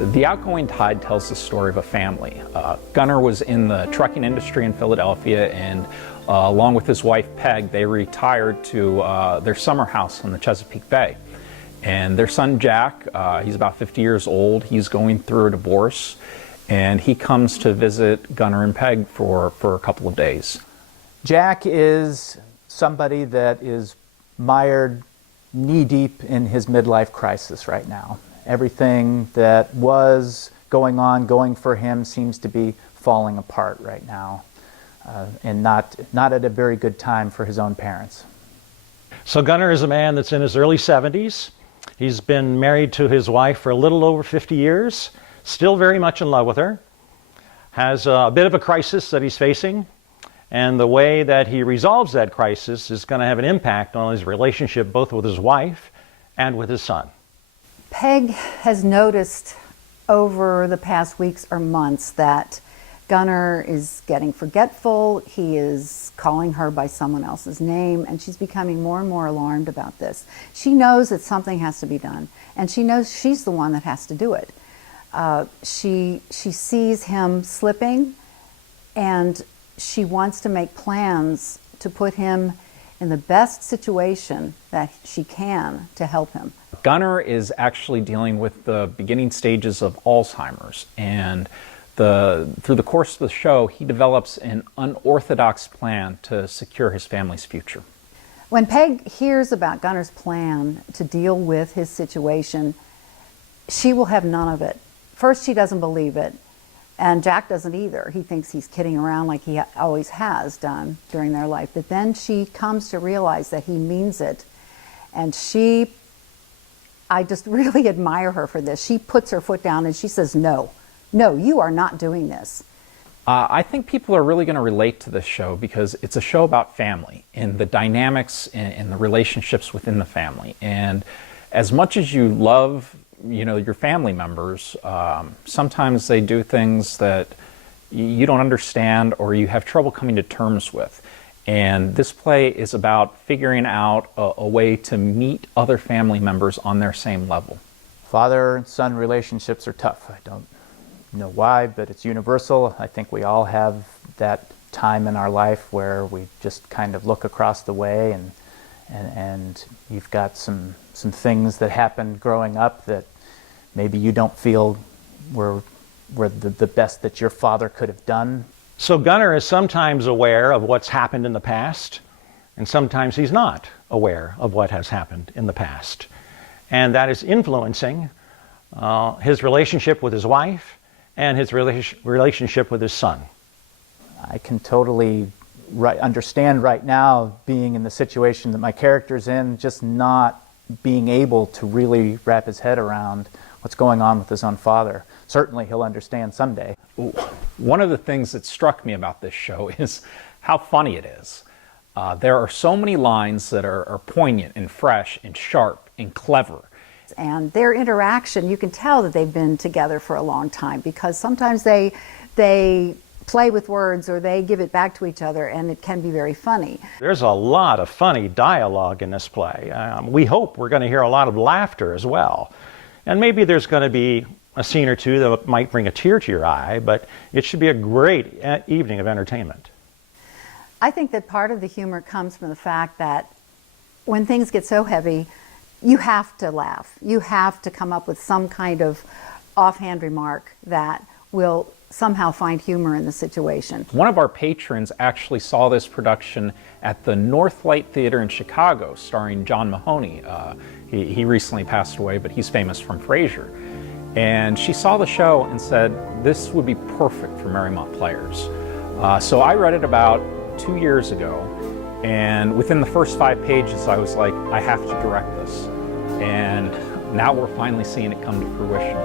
The Outgoing Tide tells the story of a family. Gunnar was in the trucking industry in Philadelphia, and along with his wife Peg, they retired to their summer house on the Chesapeake Bay. And their son Jack, he's about 50 years old, he's going through a divorce, and he comes to visit Gunnar and Peg for a couple of days. Jack is somebody that is mired knee-deep in his midlife crisis right now. Everything that was going for him seems to be falling apart right now, and not at a very good time for his own parents. So Gunnar is a man that's in his early 70s. He's been married to his wife for a little over 50 years, still very much in love with her, has a bit of a crisis that he's facing, and the way that he resolves that crisis is going to have an impact on his relationship both with his wife and with his son. Peg has noticed over the past weeks or months that Gunnar is getting forgetful. He is calling her by someone else's name, and she's becoming more and more alarmed about this. She knows that something has to be done, and she knows she's the one that has to do it. She sees him slipping, and she wants to make plans to put him in the best situation that she can to help him. Gunnar is actually dealing with the beginning stages of Alzheimer's, and through the course of the show, he develops an unorthodox plan to secure his family's future. When Peg hears about Gunnar's plan to deal with his situation, she will have none of it. First, she doesn't believe it, and Jack doesn't either. He thinks he's kidding around like he always has done during their life. But then she comes to realize that he means it, and I just really admire her for this. She puts her foot down and she says, no, you are not doing this. I think people are really going to relate to this show because it's a show about family and the dynamics and the relationships within the family. And as much as you love, your family members, sometimes they do things that you don't understand or you have trouble coming to terms with. And this play is about figuring out a way to meet other family members on their same level. Father and son relationships are tough. I don't know why, but it's universal. I think we all have that time in our life where we just kind of look across the way and you've got some things that happened growing up that maybe you don't feel were the best that your father could have done. So Gunnar is sometimes aware of what's happened in the past, and sometimes he's not aware of what has happened in the past. And that is influencing his relationship with his wife and his relationship with his son. I can totally understand right now being in the situation that my character's in, just not being able to really wrap his head around what's going on with his own father. Certainly he'll understand someday. One of the things that struck me about this show is how funny it is. There are so many lines that are poignant and fresh and sharp and clever. And their interaction, you can tell that they've been together for a long time because sometimes they play with words or they give it back to each other, and it can be very funny. There's a lot of funny dialogue in this play. We hope we're going to hear a lot of laughter as well. And maybe there's going to be a scene or two that might bring a tear to your eye, but it should be a great evening of entertainment. I think that part of the humor comes from the fact that when things get so heavy, you have to laugh. You have to come up with some kind of offhand remark that will somehow find humor in the situation. One of our patrons actually saw this production at the Northlight Theater in Chicago, starring John Mahoney. He recently passed away, but he's famous from Frasier. And she saw the show and said, this would be perfect for Marymount Players. So I read it about 2 years ago, and within the first 5 pages I was like, I have to direct this. And now we're finally seeing it come to fruition.